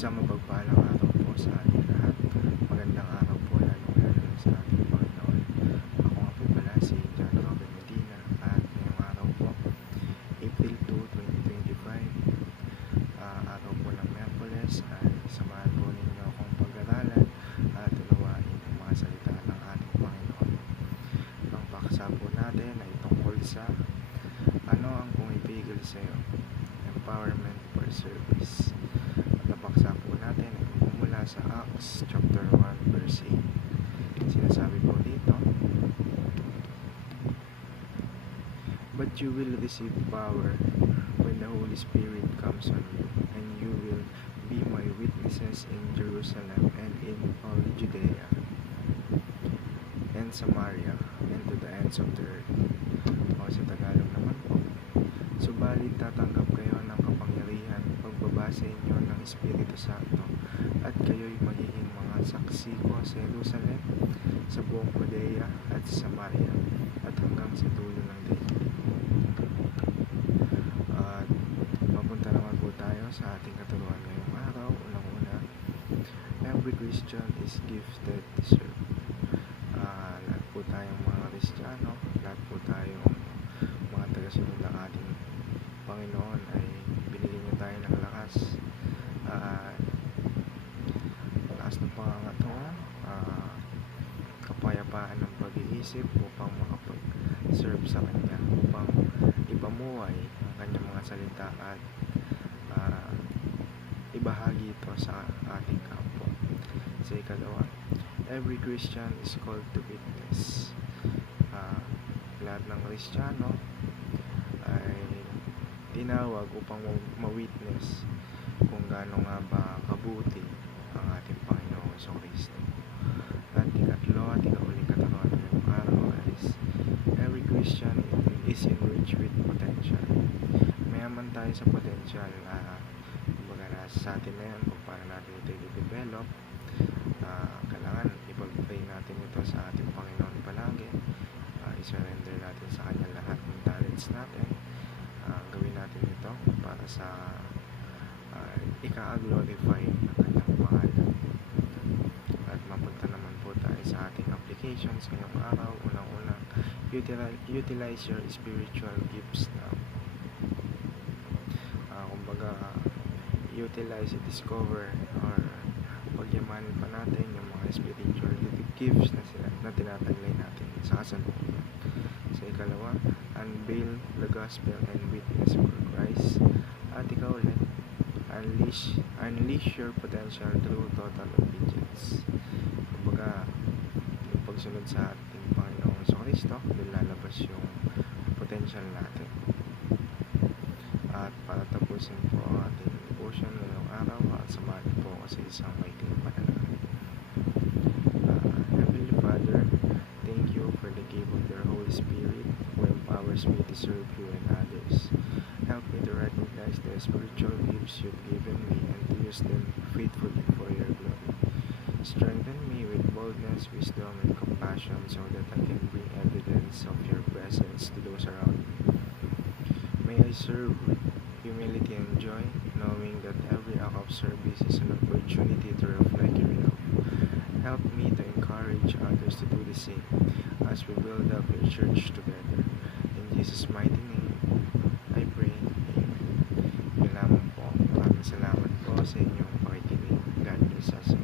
Isang mapagpalang araw po sa ating lahat. Magandang araw po lalo sa ating Panginoon. Ako nga po pala si John Robin Medina at ngayong araw po, April 2, 2025, araw po ng Miyerkules ay samahan po ninyo akong pag-aralan at unawain ang mga salita ng ating Panginoon. Ang paksa po natin ay tungkol sa ano ang pumipigil sa iyo? Empowerment for Service. Paksa po natin ay mula sa Acts chapter 1 verse 8. Sinasabi po dito, "But you will receive power when the Holy Spirit comes on you, and you will be my witnesses in Jerusalem and in all Judea and Samaria and to the ends of the earth." O sa Tagalog naman po, "Subalit tatanggap kayo ng kapangyarihan pagbaba sa inyo ng Espiritu Santo, at kayo'y magiging mga saksi ko sa Jerusalem, sa buong Judea at sa Samaria, at hanggang sa dulo ng daigdig." At mapunta naman po tayo sa ating katuruan ngayong araw. Unang-una, every Christian is gifted to serve. Lahat po tayong mga Kristiyano, lahat po tayong mga tagasunod ng ating Panginoon ay binigyan niya tayo ng lakas, lakas ng pangangatawan, kapayapaan ng pag-iisip upang makapag-serve sa Kanya, upang ipamuhay ang Kanyang mga salita at ibahagi ito sa ating kapwa. Sa ikalawa, every Christian is called to witness. Lahat ng Kristiyano ay tinawag upang ma-witness kung gaano nga ba kabuti ang ating Panginoong Kristo. At ikatlo at ikauling katuruan ngayong araw is every Christian is enriched with potential. Mayaman tayo sa potential, kumbaga nasa sa atin na yan kung paano natin ito i-develop. Kailangan ipag-pray natin ito sa ating Panginoon palagi, i-surrender natin sa Kanya lahat ng talents natin. Gawin natin ito para sa ika-glorify ng Kanyang pangalan. At mapunta naman po tayo sa ating applications ngayong araw. Unang-una, utilize your spiritual gifts now. Kumbaga, utilize, discover, or pagyamanin pa natin yung mga spiritual gifts na tinataglay natin sa kasalukuyan. Sa ikalawa, unveil the gospel and witness for Christ. At ikaw ulit, unleash your potential through total obedience. Kumbaga, yung pagsunod sa ating Panginoong Kristo, doon lalabas yung potential natin. At para tapusin po ang ating devotion ngayong araw, at samahan po ako sa isang maikling panalangin. Heavenly Father, thank you for the gift of your Holy Spirit who empowers me to serve you and others. Help me to recognize the spiritual gifts you've given me and to use them faithfully for your glory. Strengthen me with boldness, wisdom, and compassion so that I can bring evidence of your presence to those around me. May I serve with humility and joy, knowing that every act of service is an opportunity to reflect your love. Help me to encourage others to do the same as we build up your church together. In Jesus' mighty name, I pray. Amen. Yun lamang po. Maraming salamat po sa inyong pakikinig. God bless us.